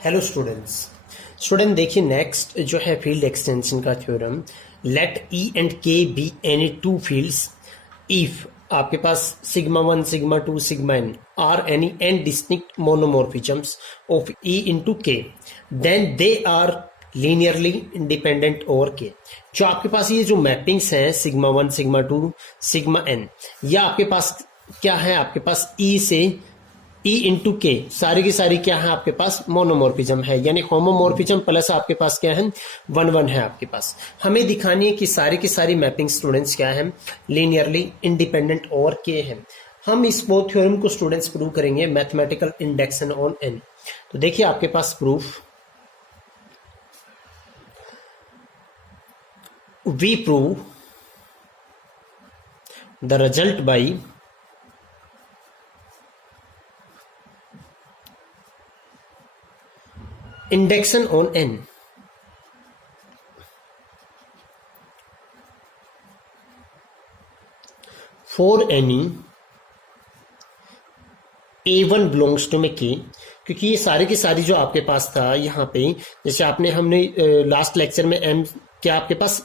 Hello student देखिए next जो है फील्ड एक्सटेंशन का theorem. Let E and K be any two fields if आपके पास sigma 1 sigma 2 sigma n are any n distinct monomorphisms of E into K then they are linearly independent over K. जो आपके पास ये जो mappings हैं sigma 1 sigma 2 sigma n, या आपके पास क्या है, आपके पास E से E इंटू के सारी की सारी क्या है, आपके पास मोनोमॉर्फिज्म है, यानी होमोमॉर्फिज्म प्लस आपके पास क्या है 1 1 है आपके पास। हमें दिखानी है कि सारी की सारी मैपिंग स्टूडेंट्स क्या है, लीनियरली इंडिपेंडेंट और के हैं। हम इस वो थ्योरम को स्टूडेंट्स प्रूव करेंगे मैथमेटिकल इंडेक्शन ऑन एन। तो देखिए आपके पास proof, we prove the result by induction on n for any a1 belongs to में k, क्योंकि ये सारी की सारी जो आपके पास था यहाँ पे, जैसे हमने लास्ट लेक्चर में m क्या आपके पास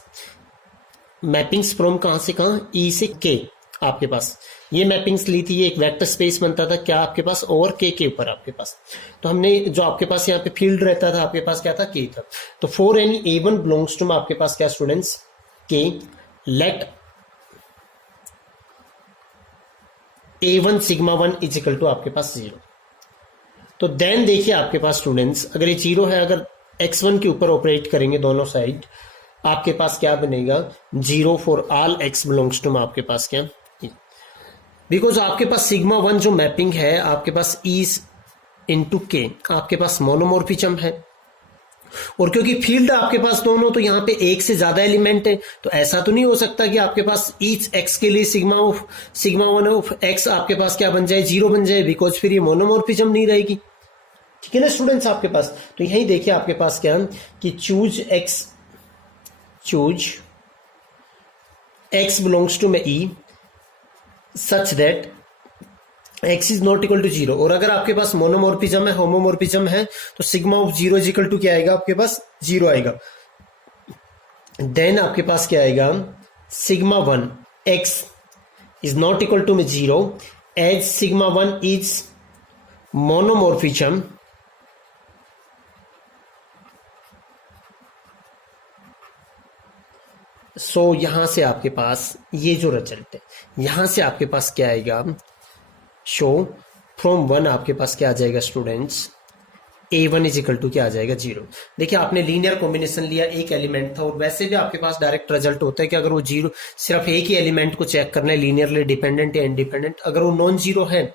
मैपिंग्स फ्रॉम कहाँ से कहाँ, E से K आपके पास ये मैपिंग्स ली थी। ये एक वेक्टर स्पेस बनता था क्या आपके पास, ओवर के ऊपर आपके पास। तो हमने जो आपके पास यहाँ पे फील्ड रहता था आपके पास क्या था, के था। तो for any A1 belongs to आपके पास क्या स्टूडेंट्स, के, let A1 sigma 1 is equal to आपके पास 0। तो देन देखिए आपके पास स्टूडेंट्स, अगर ये 0 है, अगर x1 के ऊपर ऑपरेट करेंगे दोनों साइड, आपके पास क्या बनेगा 0 for all x belongs to आपके पास क्या, बिकॉज आपके पास सिग्मा 1 जो मैपिंग है आपके पास E इंटू के आपके पास मोनोमॉर्फिज्म है, और क्योंकि फील्ड आपके पास दोनों, तो यहाँ पे एक से ज्यादा एलिमेंट है, तो ऐसा तो नहीं हो सकता कि आपके पास ईच x के लिए सिग्मा 1 ऑफ x आपके पास क्या बन जाए 0 बन जाए, बिकॉज फिर ये मोनोमॉर्फिज्म नहीं रहेगी। ठीक है ना स्टूडेंट्स आपके पास। तो यही देखिए आपके पास क्या कि चूज x बिलोंग्स टू में E such that x is not equal to 0, और अगर आपके पास मोनोमॉर्फिज्म है, होमोमॉर्फिज्म है, तो sigma of 0 is equal to क्या आएगा आपके पास 0 आएगा। देन आपके पास क्या आएगा, sigma 1 x is not equal to में 0 as sigma 1 is monomorphism so यहां से आपके पास ये जो रिजल्ट है, यहां से आपके पास क्या आएगा, शो फ्रॉम 1 आपके पास क्या आ जाएगा students, A1 is equal to क्या आ जाएगा 0। देखिए आपने लीनियर कॉम्बिनेशन लिया, एक एलिमेंट था, और वैसे भी आपके पास डायरेक्ट रिजल्ट होता है कि अगर वो 0, सिर्फ एक ही एलिमेंट को चेक करना है लीनियरली डिपेंडेंट या इंडिपेंडेंट, अगर वो नॉन जीरो है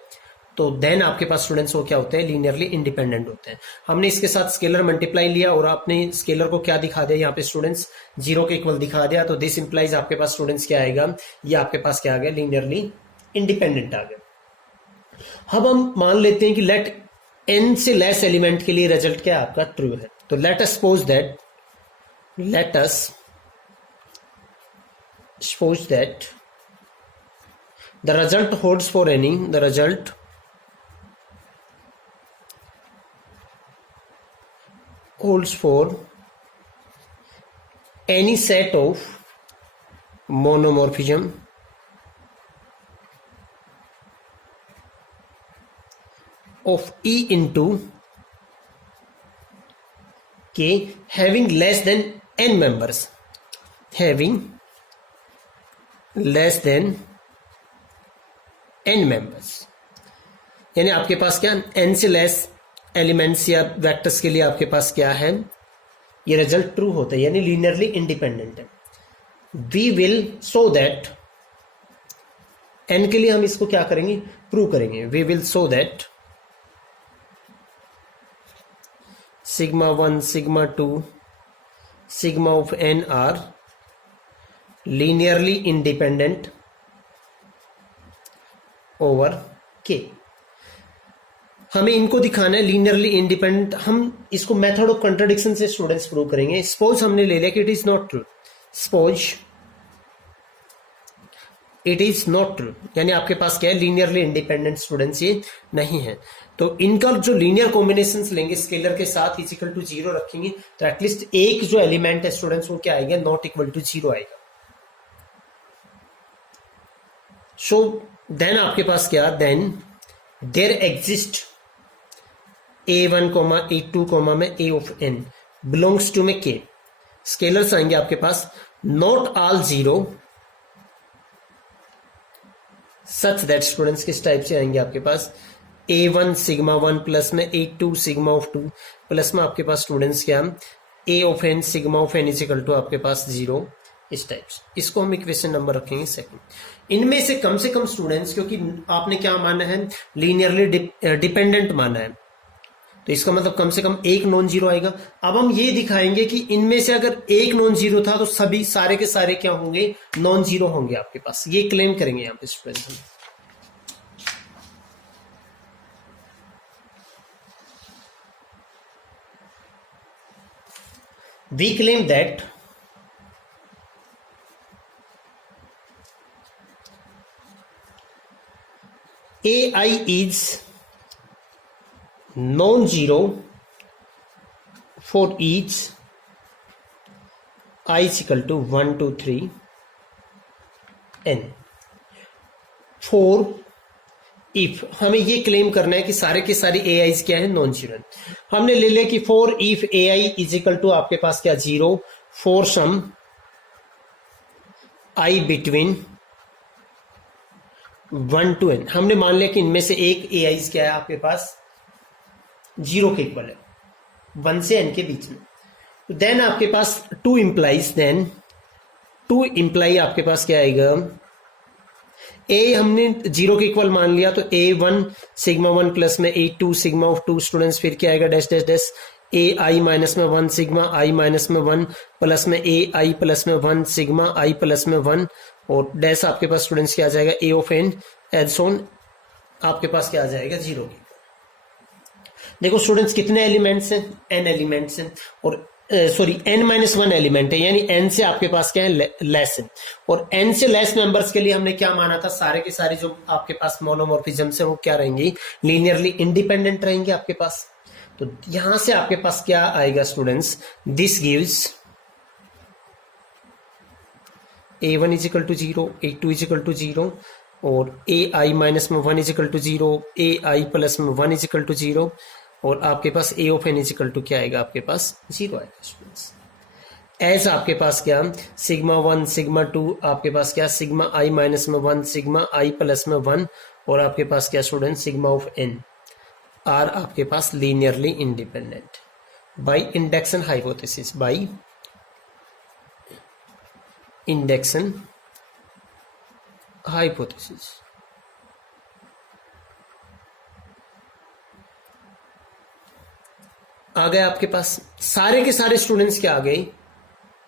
तो देन आपके पास स्टूडेंट्स वो क्या होते हैं, लीनियरली इंडिपेंडेंट होते हैं। हमने इसके साथ स्केलर मल्टीप्लाई लिया और आपने स्केलर को क्या दिखा दिया यहाँ पे स्टूडेंट्स 0 के इक्वल दिखा दिया, तो दिस इंप्लाइज आपके पास स्टूडेंट्स क्या आएगा, ये आपके पास क्या आ गया, लीनियरली इंडिपेंडेंट आ गया। अब हम मान लेते हैं कि लेट n से लेस एलिमेंट के लिए रिजल्ट क्या आपका ट्रू है। तो let us suppose that the result holds for any, the result holds for any set of monomorphism of E into K having less than n members, having less than n members, यानी आपके पास क्या n से less elements या vectors के लिए आपके पास क्या है, ये रिजल्ट ट्रू होता है, यानी लीनियरली इंडिपेंडेंट है। We will show that n के लिए हम इसको क्या करेंगे, प्रूव करेंगे। We will show that sigma 1 sigma 2 sigma of n are linearly independent over k। हमें इनको दिखाना है लीनियरली इंडिपेंडेंट। हम इसको मेथड ऑफ कंट्राडिक्शन से स्टूडेंट्स प्रूव करेंगे। सपोज हमने ले लिया कि it is not true, suppose it is not true, यानी आपके पास क्या है, लीनियरली इंडिपेंडेंट स्टूडेंट्स ये नहीं है। तो इनका जो लीनियर कॉम्बिनेशन लेंगे स्केलर के साथ इज इक्वल टू 0 रखेंगे, तो एटलीस्ट एक जो एलिमेंट है स्टूडेंट्स वो क्या आएगा, नॉट इक्वल टू 0 आएगा। सो देन आपके पास क्या, then there exist a1 a2 में a of n belongs to में k, स्केलर्स आएंगे आपके पास not all 0 such that students किस टाइप से आएंगे आपके पास, a1 सिग्मा 1 प्लस में a2 सिग्मा ऑफ 2 प्लस में आपके पास स्टूडेंट्स क्या, a of n sigma of n is equal to आपके पास 0, इस टाइप से। इसको हम इक्वेशन नंबर रखेंगे सेकंड। इनमें से कम स्टूडेंट्स, क्योंकि आपने क्या माना है, लीनियरली डिपेंडेंट माना है, तो इसका मतलब कम से कम एक नॉन जीरो आएगा। अब हम ये दिखाएंगे कि इनमें से अगर एक नॉन जीरो था तो सभी सारे के सारे क्या होंगे, नॉन जीरो होंगे आपके पास, ये क्लेम करेंगे यहां पे students. We claim that AI is non-zero for each I is equal to 1 2 3 n for if हमें ये क्लेम करना है कि सारे के सारे AIs क्या है, नॉन जीरो। हमने ले लिया कि for if AI is equal to आपके पास क्या 0 for some I between 1 to n, हमने मान लिया कि इनमें से एक AIs क्या है आपके पास 0 के इक्वल है, 1 से n के बीच में। तो देन आपके पास 2 इम्प्लाइज, देन 2 इम्प्लाई आपके पास क्या आएगा, a हमने 0 के इक्वल मान लिया तो a1 सिग्मा 1 प्लस में a2 सिग्मा ऑफ 2 स्टूडेंट्स, फिर क्या आएगा dash dash dash ai minus में 1 सिग्मा i माइनस में 1 प्लस में ai प्लस में 1 सिग्मा i प्लस में 1 और डैश आपके पास स्टूडेंट्स क्या आ जाएगा a of n as on आपके पास क्या आ जाएगा 0 की। देखो स्टूडेंट्स कितने एलिमेंट्स हैं, n एलिमेंट्स हैं, और सॉरी n माइनस 1 एलिमेंट है, यानी n से आपके पास क्या है, लेस है। और n से लेस नंबर्स के लिए हमने क्या माना था, सारे के सारे जो आपके पास मोनोमॉर्फिज्म है वो क्या रहेंगे, लीनियरली इंडिपेंडेंट रहेंगे आपके पास। तो यहां से आपके पास क्या आएगा students, this gives a1 is equal to 0, a2 is equal to 0 और ai माइनस में 1 is equal to 0, ai plus में 1 इज इक्वल टू 0 और आपके पास a of n is equal to क्या आएगा, आपके पास 0 आएगा स्टूडेंट्स। एज आपके पास क्या सिग्मा 1 सिग्मा 2 आपके पास क्या सिग्मा i माइनस में 1 सिग्मा i प्लस में 1 और आपके पास क्या student sigma of n are आपके पास linearly independent by induction hypothesis, by induction hypothesis. आ गए आपके पास सारे के सारे स्टूडेंट्स क्या आ गए,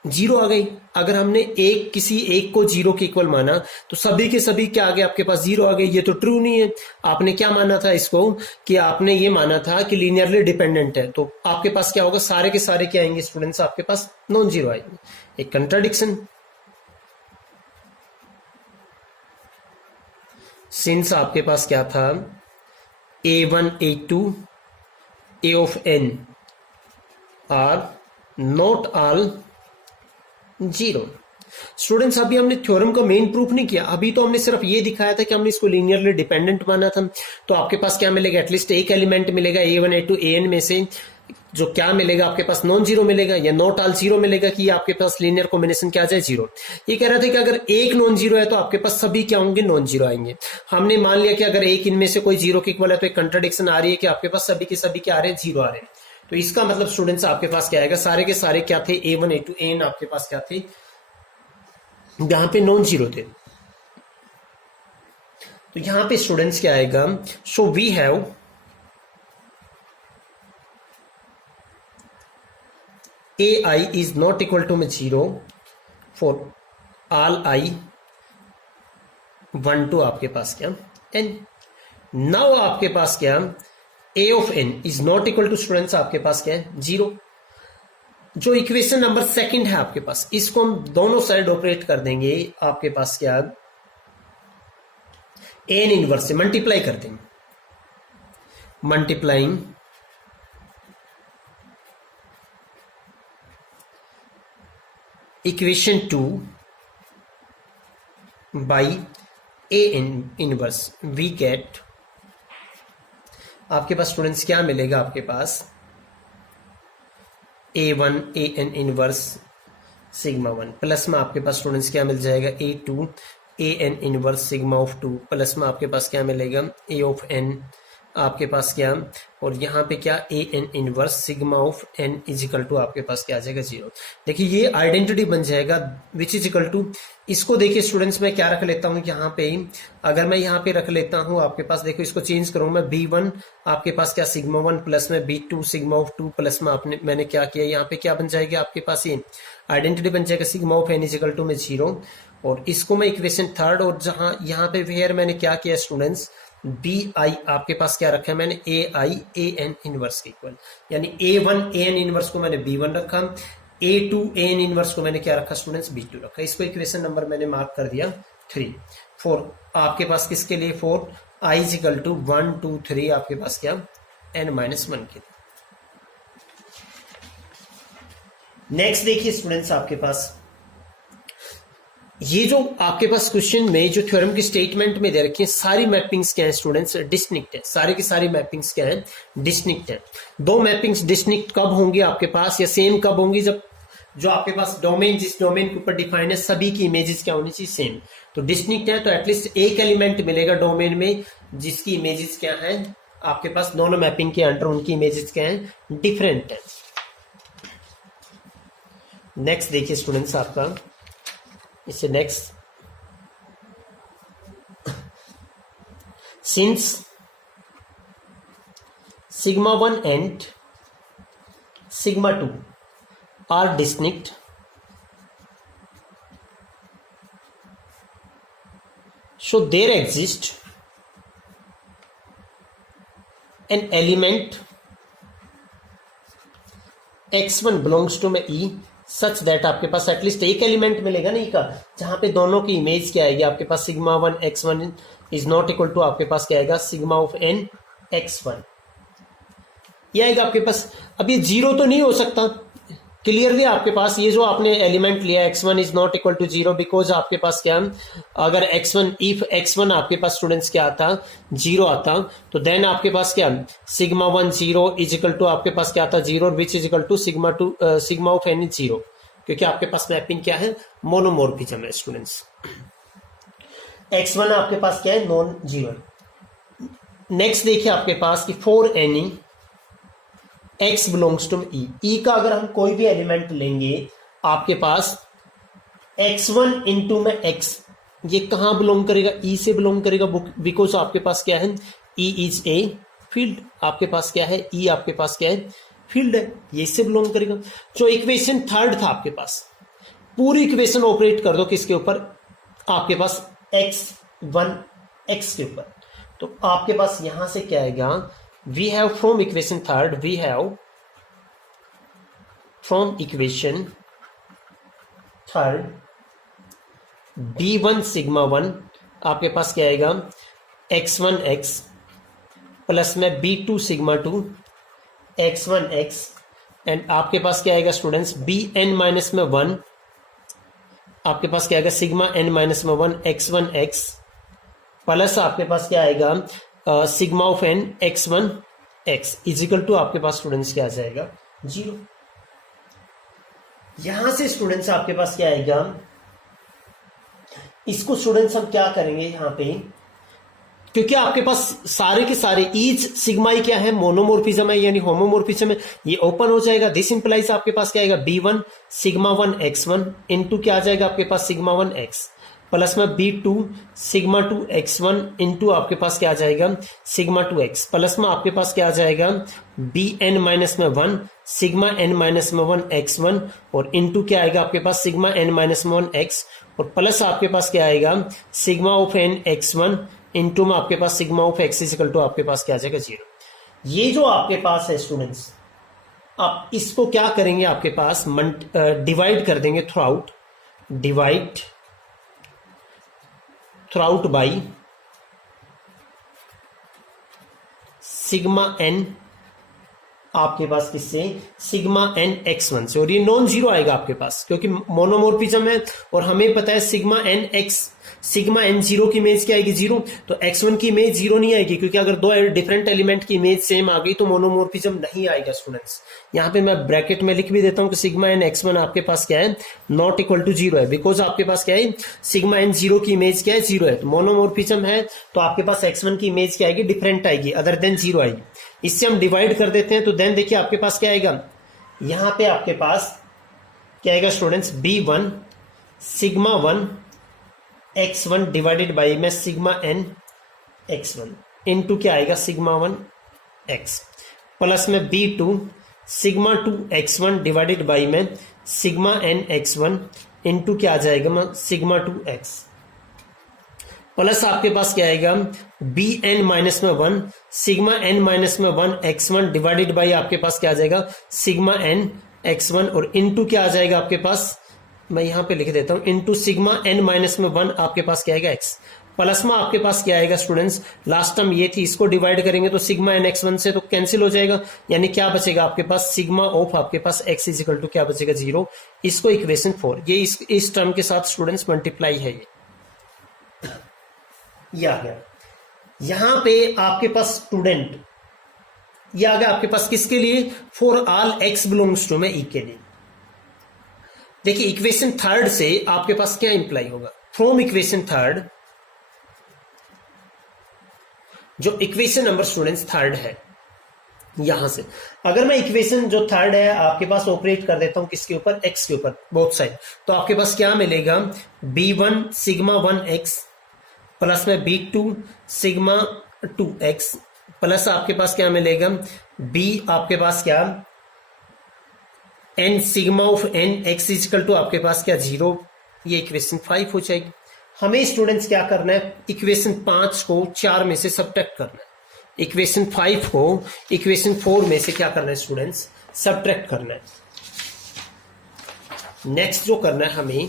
0 आ गई। अगर हमने किसी एक को 0 के इक्वल माना तो सभी के सभी क्या आ गए आपके पास 0 आ गए, ये तो ट्रू नहीं है। आपने क्या माना था इसको, कि आपने ये माना था कि लीनियरली डिपेंडेंट है, तो आपके पास क्या होगा, सारे के सारे क्या आएंगे स्टूडेंट्स, आपके पास नॉन जीरो आएंगे, एक कंट्राडिक्शन। सिंस आपके पास क्या था a1 a2 a of n are not all 0। Students अभी हमने थ्योरम का मेन प्रूफ नहीं किया, अभी तो हमने सिर्फ ये दिखाया था कि हमने इसको लीनियरली डिपेंडेंट माना था। तो आपके पास क्या मिलेगा, एटलीस्ट एक एलिमेंट मिलेगा a1 a2 an में से, जो क्या मिलेगा आपके पास नॉन जीरो मिलेगा या नॉट ऑल 0 मिलेगा, कि आपके पास लीनियर कॉम्बिनेशन क्या आ जाए 0। ये कह रहा था कि अगर एक नॉन जीरो है तो आपके पास सभी क्या होंगे, नॉन जीरो आएंगे। हमने मान लिया कि अगर एक इनमें से कोई 0 के इक्वल है तो एक कंट्राडिक्शन आ रही है कि आपके पास सभी के सभी क्या आ रहे हैं, 0 आ रहे हैं। तो इसका मतलब स्टूडेंट्स आपके पास क्या आएगा, सारे के सारे क्या थे, a1 a2 an आपके पास क्या थे, यहां पे नॉन जीरो थे। तो यहां पे स्टूडेंट्स क्या आएगा, so we have ai is not equal to 0 for all I 1 to आपके पास क्या n। नाउ आपके पास क्या a of n is not equal to students आपके पास क्या है 0। जो इक्वेशन नंबर सेकंड है आपके पास, इसको हम दोनों साइड ऑपरेट कर देंगे, आपके पास क्या n इनवर्स से मल्टीप्लाई कर देंगे। Multiplying equation 2 by A inverse we get, आपके पास स्टूडेंट्स क्या मिलेगा, आपके पास A1 AN inverse sigma 1 plus में आपके पास स्टूडेंट्स क्या मिल जाएगा A2 AN inverse sigma of 2 plus में आपके पास क्या मिलेगा A ऑफ n, आपके पास क्या, और यहाँ पे क्या AN inverse sigma of n is equal to आपके पास क्या आ जाएगा 0। देखिए ये आइडेंटिटी बन जाएगा विच इज इक्वल टू, इसको देखिए स्टूडेंट्स मैं क्या रख लेता हूँ यहाँ पे, अगर मैं यहाँ पे रख लेता हूँ आपके पास, देखो इसको चेंज करूँ मैं B1 आपके पास क्या सिग्मा 1 प्लस में B2 सिग्मा ऑफ 2 प्लस में मैंने क्या किया यहाँ पे क्या बन जाएगा आपके पास, ये आइडेंटिटी बन जाएगा sigma of n is equal to में 0, और इसको मैं इक्वेशन थर्ड, और जहां यहाँ पे वेयर मैंने क्या किया स्टूडेंट्स बी आई आपके पास क्या रखा है मैंने ए आई ए एन इनवर्स के इक्वल, यानी A1 AN इनवर्स को मैंने B1 रखा, A2 AN इनवर्स को मैंने क्या रखा स्टूडेंट्स B2 रखा। इसको इक्वेशन नंबर मैंने मार्क कर दिया 3। 4 आपके पास किसके लिए 4 I इज इक्वल टू 1 2 3 आपके पास क्या n-1 के लिए। नेक्स्ट देखिए स्टूडेंट्स आपके पास ये जो आपके पास क्वेश्चन में जो थ्योरम की स्टेटमेंट में दे रखी है सारी मैपिंग्स क्या है स्टूडेंट्स डिस्टिंक्ट है, सारी की सारी मैपिंग्स क्या है डिस्टिंक्ट है। दो मैपिंग्स डिस्टिंक्ट कब होंगी आपके पास, या सेम कब होंगी, जब जो आपके पास डोमेन जिस डोमेन के ऊपर डिफाइन है सभी की इमेजेस क्या होनी चाहिए सेम। तो डिस्टिंक्ट है तो एटलीस्ट एक एलिमेंट मिलेगा डोमेन में जिसकी इमेजेस क्या है आपके पास दोनों मैपिंग के अंडर उनकी इमेजेस क्या है डिफरेंट है। नेक्स्ट देखिए स्टूडेंट्स आपका इससे next, since sigma 1 and sigma 2 are distinct, so there exist an element x1 belongs to E such that आपके पास एटलीस्ट एक एलिमेंट मिलेगा नहीं का जहां पे दोनों की इमेज क्या आएगी आपके पास sigma 1 x1 is not equal to आपके पास क्या आएगा सिग्मा ऑफ n x1, ये आएगा आपके पास। अब ये 0 तो नहीं हो सकता क्लियरली, आपके पास ये जो आपने एलिमेंट लिया x1 is not equal to 0 because आपके पास क्या, अगर x1 इफ x1 आपके पास स्टूडेंट्स क्या आता 0 आता तो देन आपके पास क्या सिग्मा 1 0 इज इक्वल टू आपके पास क्या आता 0 which is equal to sigma 2 sigma of n 0, क्योंकि आपके पास मैपिंग क्या है मोनोमॉर्फिज्म है स्टूडेंट्स। x1 आपके पास क्या है नॉन जीरो। नेक्स्ट देखिए आपके पास कि for any x belongs to E का अगर हम कोई भी एलिमेंट लेंगे आपके पास x1 इंटू में x, ये कहां बिलोंग करेगा E से बिलोंग करेगा बिकॉज आपके पास क्या है E इज ए फील्ड, आपके पास क्या है E आपके पास क्या है फील्ड है, ये इससे बिलोंग करेगा। जो इक्वेशन थर्ड था आपके पास पूरी इक्वेशन ऑपरेट कर दो किसके ऊपर आपके पास x1 x के ऊपर, तो आपके पास यहां से क्या आएगा we have from equation third we have from equation third b1 sigma 1 आपके पास क्या आएगा x1 x प्लस में b2 sigma 2 x1 x and आपके पास क्या आएगा स्टूडेंट्स bn माइनस में 1 आपके पास क्या आएगा सिग्मा n माइनस में 1 x1 x प्लस आपके पास क्या आएगा sigma of n x1 x is equal to आपके पास स्टूडेंट्स क्या आ जाएगा 0। यहां से स्टूडेंट्स आपके पास क्या आएगा, इसको स्टूडेंट्स हम क्या करेंगे यहां पे, क्योंकि आपके पास सारे के सारे ईच सिग्मा ही क्या है मोनोमॉर्फिज्म है यानी होमोमॉर्फिज्म है, ये ओपन हो जाएगा। दिस इंप्लाइज आपके पास क्या आएगा b1 सिग्मा 1 x1 इनटू क्या आ जाएगा आपके पास सिग्मा 1 x प्लस में b2 सिग्मा 2 x1 इंटू आपके पास क्या आ जाएगा सिग्मा 2 x प्लस में आपके पास क्या आ जाएगा bn माइनस में 1 सिग्मा n माइनस में 1 x1 और इंटू क्या आएगा आपके पास सिग्मा n माइनस में 1 x और प्लस आपके पास क्या आएगा sigma of n x1 into में आपके पास sigma of x equal to आपके पास क्या आ जाएगा 0। ये जो आपके पास है स्टूडेंट्स आप इसको क्या करेंगे आपके पास डिवाइड कर देंगे through out by sigma N आपके पास किससे, सिग्मा एन x1 से, और ये नॉन जीरो आएगा आपके पास क्योंकि मोनोमोर्फिज्म है और हमें पता है सिग्मा एन जीरो की इमेज क्या आएगी, जीरो। तो x1 की इमेज जीरो नहीं आएगी क्योंकि अगर दो डिफरेंट एलिमेंट की इमेज सेम आ गई तो मोनोमोर्फिज्म नहीं आएगा स्टूडेंट्स। यहाँ पे मैं ब्रैकेट में लिख भी देता हूँ कि सिग्मा एन x1 आपके पास क्या है, नॉट इक्वल टू जीरो है, बिकॉज आपके पास क्या है, सिग्मा एन जीरो की इमेज क्या है, जीरो है। तो मोनोमोर्फिज्म है तो आपके पास x1 की इमेज क्या आएगी, डिफरेंट आएगी, अदर देन जीरो आएगी। इससे हम डिवाइड कर देते हैं तो देन देखिए आपके पास क्या आएगा, यहां पे आपके पास क्या आएगा students, b1 sigma 1 x1 divided by में सिग्मा n x1 इनटू क्या आएगा, सिग्मा 1 x प्लस में b2 sigma 2 x1 divided by में सिग्मा n x1 इनटू क्या आ जाएगा, सिग्मा 2 x प्लस आपके पास क्या आएगा, बी एन माइनस में 1 सिग्मा एन माइनस में 1 x1 डिवाइडेड बाई आपके पास क्या आ जाएगा, सिग्मा एन x1 और इनटू क्या आ जाएगा आपके पास, मैं यहां पे लिख देता हूं, इनटू सिग्मा एन माइनस में 1 आपके पास क्या आएगा x प्लस में आपके पास क्या आएगा स्टूडेंट्स, लास्ट टर्म ये थी, इसको डिवाइड करेंगे तो सिग्मा एन x1 से तो कैंसिल हो जाएगा, यानी क्या बचेगा आपके पास, सिग्मा ऑफ आपके पास x इज इक्वल टू क्या बचेगा, 0। इसको इक्वेशन 4, ये इस टर्म के साथ स्टूडेंट्स मल्टीप्लाई है, ये आ गया। यहां पे आपके पास स्टूडेंट ये आ गया आपके पास किसके लिए, for all x belongs to में ई के लिए। देखिए इक्वेशन थर्ड से आपके पास क्या इंप्लाई होगा, फ्रॉम इक्वेशन थर्ड, जो इक्वेशन नंबर स्टूडेंट्स थर्ड है, यहां से अगर मैं इक्वेशन जो थर्ड है आपके पास ऑपरेट कर देता हूं किसके ऊपर, x के ऊपर, बोथ साइड, तो आपके पास क्या मिलेगा, b1 सिग्मा 1 x प्लस में b2 सिग्मा 2 x प्लस आपके पास क्या मिलेगा, b आपके पास क्या, n sigma of n x equal to आपके पास क्या, 0। ये इक्वेशन 5 हो जाएगी। हमें स्टूडेंट्स क्या करना है, इक्वेशन 5 को 4 में से सब्ट्रैक्ट करना है, इक्वेशन 5 को इक्वेशन 4 में से क्या करना है स्टूडेंट्स, सब्ट्रैक्ट करना है। नेक्स्ट जो करना है हमें,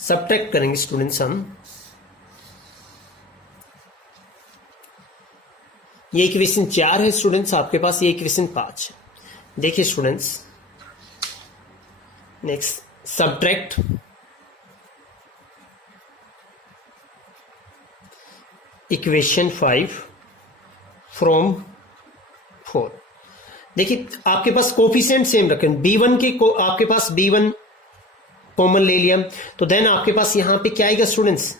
सब्ट्रैक्ट करेंगे स्टूडेंट्स हम, ये इक्वेशन 4 है स्टूडेंट्स आपके पास, ये इक्वेशन 5 है। देखिए students next, subtract equation 5 from 4। देखिए आपके पास कोफिशिएंट सेम रखें, b1 के को आपके पास b1 कॉमन ले लिया, तो देन आपके पास यहां पे क्या आएगा स्टूडेंट्स,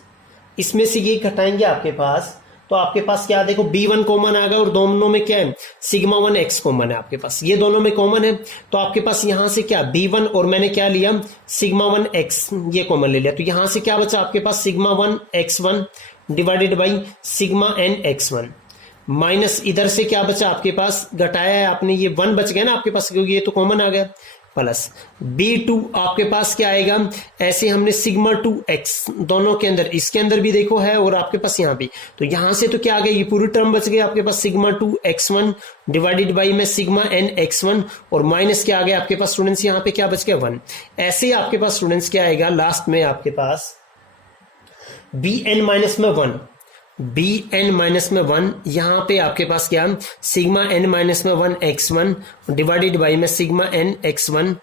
इसमें से ये घटाएंगे आपके पास, तो आपके पास क्या, देखो b1 कॉमन आ गया और दोनों में क्या है, सिग्मा 1 x कॉमन है आपके पास, ये दोनों में कॉमन है, तो आपके पास यहां से क्या b1 और मैंने क्या लिया, सिग्मा 1 x ये कॉमन ले लिया, तो यहां से क्या बचा आपके पास, sigma 1 x1 divided by sigma n x1 minus इधर से क्या बचा आपके पास, घटाया है आपने, ये 1 बच गया ना आपके पास क्योंकि ये तो कॉमन आ गया, प्लस b2 आपके पास क्या आएगा, ऐसे हमने सिग्मा 2 x दोनों के अंदर, इसके अंदर भी देखो है और आपके पास यहाँ भी, तो यहां से तो क्या आ गया, ये पूरी टर्म बच गई आपके पास, सिग्मा 2 x1 डिवाइडेड बाई में सिग्मा n x1 और माइनस क्या आ गया आपके पास स्टूडेंट्स, यहाँ पे क्या बच गया 1। ऐसे ही आपके पास स्टूडेंट्स क्या आएगा लास्ट में आपके पास bn माइनस में 1, bn माइनस में 1, यहां पे आपके पास क्या, सिग्मा n माइनस में 1 x1 डिवाइडेड बाई में सिग्मा n x1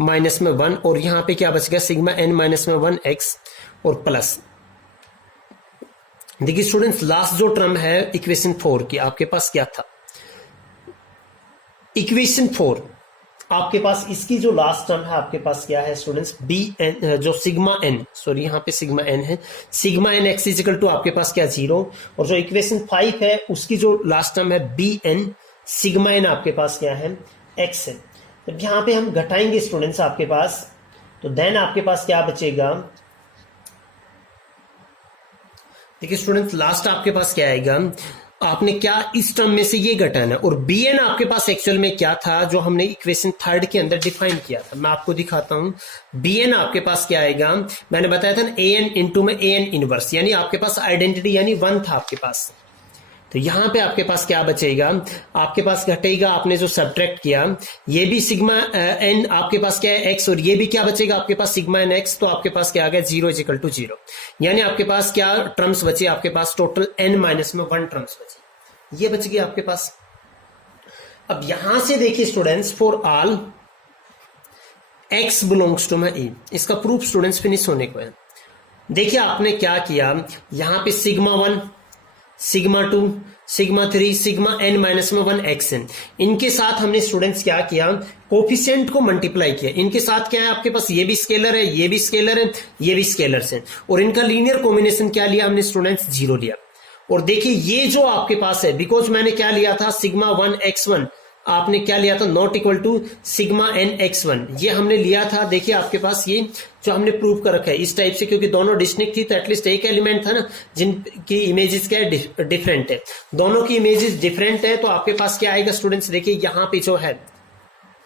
माइनस में 1 और यहां पे क्या बच गया, सिग्मा n माइनस में 1 x और प्लस। देखिए स्टूडेंट्स लास्ट जो टर्म है इक्वेशन 4 की आपके पास क्या था, इक्वेशन 4 आपके पास इसकी जो लास्ट टर्म है आपके पास क्या है स्टूडेंट्स, बी एन जो सिग्मा एन, सॉरी यहाँ पे सिग्मा एन है, sigma N X is equal to आपके पास क्या 0, और जो इक्वेशन 5 है उसकी जो लास्ट टर्म है बी एन सिग्मा एन आपके पास क्या है एक्स है। तो यहाँ पे हम घटाएंगे स्टूडेंट्स आपके पास, तो देन आपके पास क्या बचेगा, देखिए स्टूडेंट्स लास्ट आपके पास क्या आएगा, आपने क्या इस टर्म में से ये घटाना, और बी एन आपके पास एक्चुअल में क्या था जो हमने इक्वेशन 3 के अंदर डिफाइन किया था, मैं आपको दिखाता हूं। बी एन आपके पास क्या आएगा, मैंने बताया था ना ए एन इंटू में ए एन इनवर्स, यानी आपके पास आइडेंटिटी यानी 1 था आपके पास, तो यहाँ पे आपके पास क्या बचेगा, आपके पास घटेगा, आपने जो सब्ट्रैक्ट किया ये भी सिग्मा एन आपके पास क्या है एक्स, और ये भी क्या बचेगा आपके पास सिग्मा एन एक्स, तो आपके पास क्या आ गया 0 इज इक्वल टू 0। यानी आपके पास क्या टर्म्स बचे, आपके पास टोटल n माइनस में 1 टर्म्स बचे, ये बच गया आपके पास। अब यहां से देखिए students, for all x belongs to my e, इसका प्रूफ स्टूडेंट्स फिनिश होने को है। देखिए आपने क्या किया, यहां पे sigma 1 sigma 2 sigma 3 sigma n minus में 1 xn, इनके साथ हमने स्टूडेंट्स क्या किया, कोफिशिएंट को मल्टीप्लाई किया। इनके साथ क्या है आपके पास, ये भी स्केलर है, ये भी स्केलर है, ये भी स्केलर्स हैं, और इनका लीनियर कॉम्बिनेशन क्या लिया हमने स्टूडेंट्स 0 लिया। और देखिए ये जो आपके पास है, बिकॉज मैंने क्या लिया था सिग्मा 1 x1, आपने क्या लिया था not equal to sigma N x1, ये हमने लिया था। देखिए आपके पास ये जो हमने प्रूव कर रखा है इस टाइप से, क्योंकि दोनों डिस्टिंक्ट थी तो एटलीस्ट एक एलिमेंट था ना जिनकी इमेजेस क्या है डिफरेंट है, दोनों की इमेजेस डिफरेंट है, तो आपके पास क्या आएगा स्टूडेंट्स, देखिए यहां पे जो है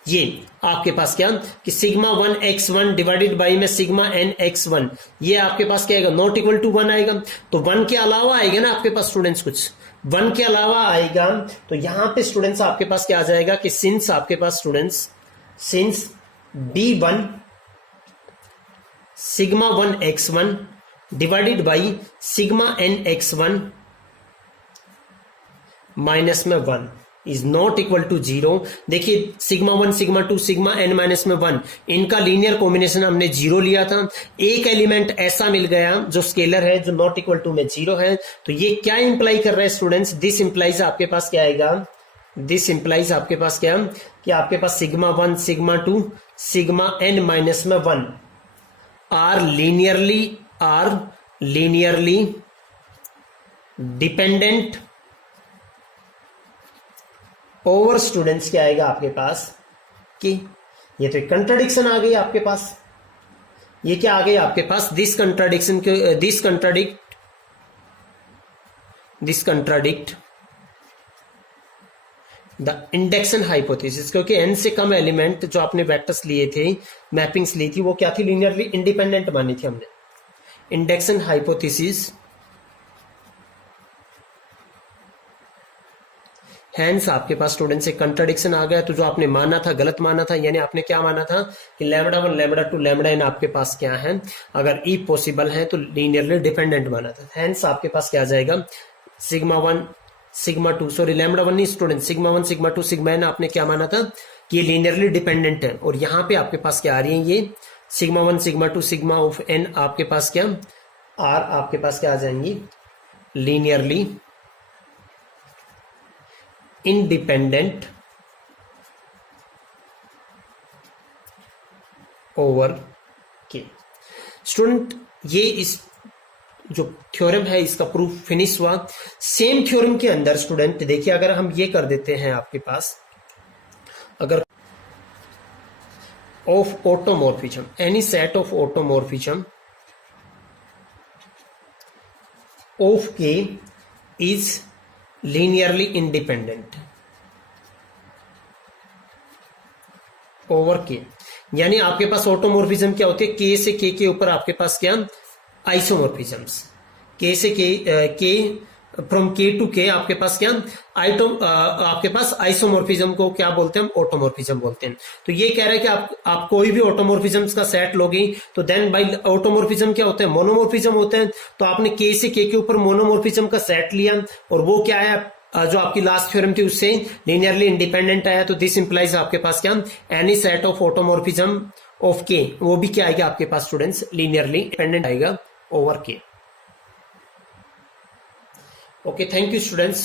ये आपके पास क्या कि सिग्मा 1 x1 डिवाइडेड बाई में सिग्मा एन x1, ये आपके पास क्या आएगा नॉट इक्वल टू 1 आएगा। तो 1 के अलावा आएगा ना आपके पास स्टूडेंट्स, कुछ 1 के अलावा आएगा, तो यहां पे स्टूडेंट्स आपके पास क्या आ जाएगा कि सिंस आपके पास students since b1 sigma 1 x1 divided by sigma N x1 minus में 1 इज नॉट इक्वल टू 0। देखिए sigma 1 sigma 2 sigma n minus में 1, इनका लीनियर कॉम्बिनेशन हमने 0 लिया था। एक एलिमेंट ऐसा मिल गया जो स्केलर है जो नॉट इक्वल टू में 0 है, तो ये क्या इंप्लाई कर रहा है स्टूडेंट्स, दिस इंप्लाइज आपके पास क्या आएगा, दिस इंप्लाइज आपके पास क्या कि आपके पास sigma 1 sigma 2 sigma n minus में 1 are linearly dependent over students क्या आएगा आपके पास कि ये तो एक कंट्राडिक्शन आ गई आपके पास, ये क्या आ गई आपके पास, this contradict the induction hypothesis, क्योंकि n से कम एलिमेंट जो आपने वेक्टर्स लिए थे, मैपिंग्स ली थी, वो क्या थी लीनियरली इंडिपेंडेंट मानी थी हमने। इंडेक्शन हाइपोथेसिस हैंस आपके पास स्टूडेंट से कंट्राडिक्शन आ गया, तो जो आपने माना था गलत माना था, यानी आपने क्या माना था कि लैम्डा 1 लैम्डा 2 लैम्डा n आपके पास क्या है, अगर ई पॉसिबल है तो लीनियरली डिपेंडेंट माना था। हैंस आपके पास क्या आ जाएगा सिग्मा 1 सिग्मा 2 सॉरी लैम्डा 1 नहीं student, sigma 1 sigma 2 sigma n आपने क्या माना था कि ये लीनियरली डिपेंडेंट है, और यहाँ पे आपके पास क्या आ रही है, ये sigma 1 sigma 2 sigma of n आपके पास क्या आर आपके पास क्या आ जाएंगी लीनियरली इंडिपेंडेंट ओवर के। स्टूडेंट ये इस जो थ्योरम है इसका प्रूफ फिनिश हुआ। सेम थ्योरम के अंदर स्टूडेंट देखिए अगर हम ये कर देते हैं आपके पास, अगर of automorphism any set of automorphism of के इज लीनियरली इंडिपेंडेंट ओवर के, यानी आपके पास ऑटोमॉर्फिज्म क्या होती है, के से के ऊपर आपके पास क्या आइसोमॉर्फिज्म्स, के से के फ्रॉम के टू के आपके पास क्या आपके पास आइसोमॉर्फिज्म को क्या बोलते हैं हम ऑटोमॉर्फिज्म बोलते हैं। तो ये कह रहा है कि आप कोई भी ऑटोमॉर्फिज्म्स का सेट लोगे तो देन बाय ऑटोमॉर्फिज्म क्या होते हैं मोनोमॉर्फिज्म होते हैं। तो आपने के से के ऊपर मोनोमॉर्फिज्म का सेट लिया और वो क्या है जो आपकी लास्ट थ्योरम थी उससे लीनियरली इंडिपेंडेंट आया। तो दिस इंप्लाइज आपके पास क्या any set of automorphism of के, वो भी क्या आएगा आपके पास स्टूडेंट्स लीनियरली इंडिपेंडेंट आएगा ओवर के। Okay, thank you students.